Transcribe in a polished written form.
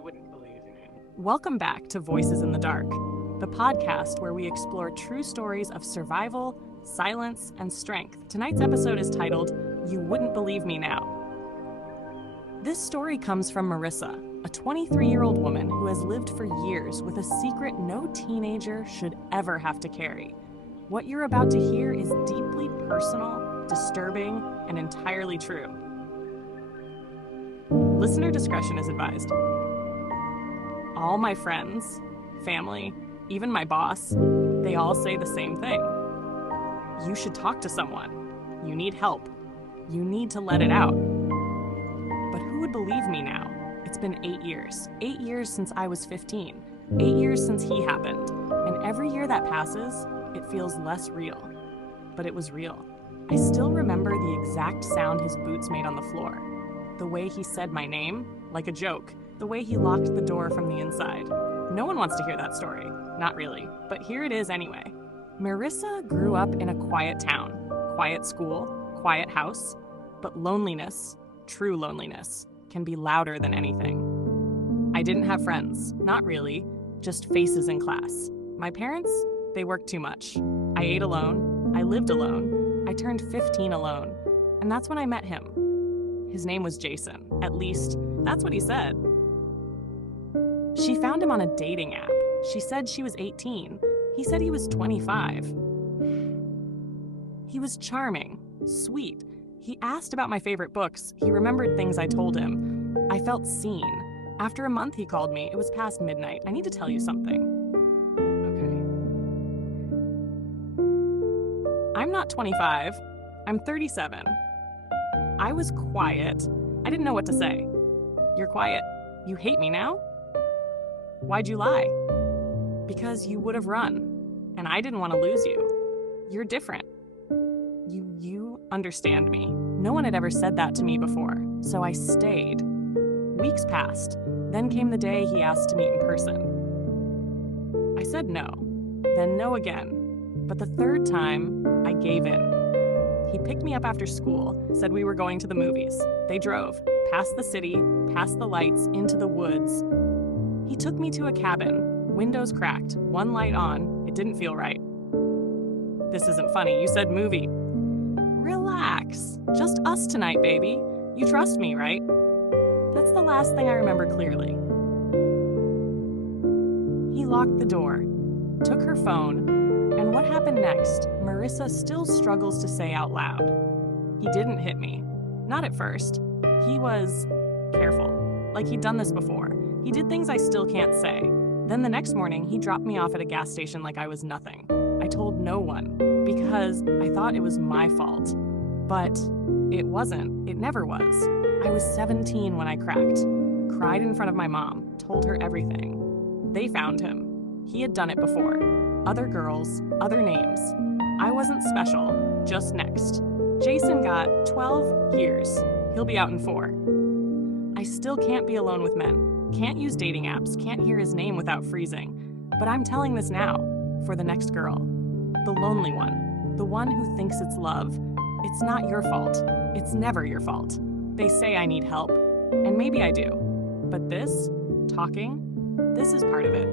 You wouldn't believe me. Welcome back to Voices in the Dark, the podcast where we explore true stories of survival, silence, and strength. Tonight's episode is titled, You Wouldn't Believe Me Now. This story comes from Marissa, a 23-year-old woman who has lived for years with a secret no teenager should ever have to carry. What you're about to hear is deeply personal, disturbing, and entirely true. Listener discretion is advised. All my friends, family, even my boss, they all say the same thing. You should talk to someone. You need help. You need to let it out. But who would believe me now? It's been 8 years. 8 years since I was 15. 8 years since he happened. And every year that passes, it feels less real. But it was real. I still remember the exact sound his boots made on the floor. The way he said my name, like a joke. The way he locked the door from the inside. No one wants to hear that story. Not really. But here it is anyway. Marissa grew up in a quiet town. Quiet school, quiet house. But loneliness, true loneliness, can be louder than anything. I didn't have friends. Not really. Just faces in class. My parents, they worked too much. I ate alone. I lived alone. I turned 15 alone. And that's when I met him. His name was Jason. At least, that's what he said. She found him on a dating app. She said she was 18. He said he was 25. He was charming, sweet. He asked about my favorite books. He remembered things I told him. I felt seen. After a month, he called me. It was past midnight. I need to tell you something. Okay. I'm not 25. I'm 37. I was quiet. I didn't know what to say. You're quiet. You hate me now? Why'd you lie? Because you would have run, and I didn't want to lose you. You're different. You understand me. No one had ever said that to me before, so I stayed. Weeks passed. Then came the day he asked to meet in person. I said no, then no again. But the third time, I gave in. He picked me up after school, said we were going to the movies. They drove, past the city, past the lights, into the woods. He took me to a cabin, windows cracked, one light on. It didn't feel right. This isn't funny, you said movie. Relax, just us tonight, baby. You trust me, right? That's the last thing I remember clearly. He locked the door, took her phone, and what happened next, Marissa still struggles to say out loud. He didn't hit me. Not at first. He was careful, like he'd done this before. He did things I still can't say. Then the next morning, he dropped me off at a gas station like I was nothing. I told no one, because I thought it was my fault. But it wasn't. It never was. I was 17 when I cracked. Cried in front of my mom, told her everything. They found him. He had done it before. Other girls, other names. I wasn't special, just next. Jason got 12 years. He'll be out in 4. I still can't be alone with men. Can't use dating apps, can't hear his name without freezing. But I'm telling this now, for the next girl. The lonely one. The one who thinks it's love. It's not your fault. It's never your fault. They say I need help. And maybe I do. But this, talking, this is part of it.